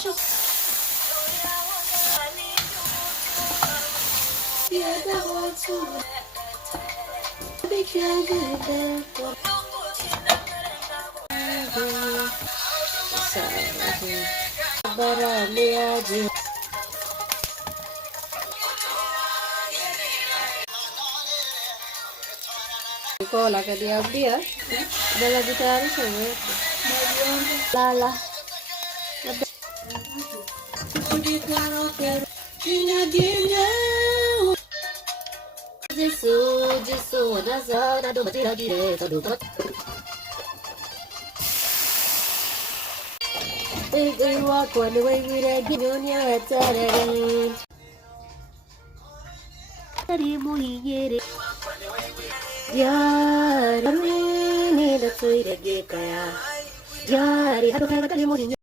Sekolah ke dia ada lagi terus lala Jesus nazara do batira direita do tot Ei wa quando vai vire ginyonya atare Ari muhigere Yari ni da tsui da ge kaya Yari hado kaya da kali muhigere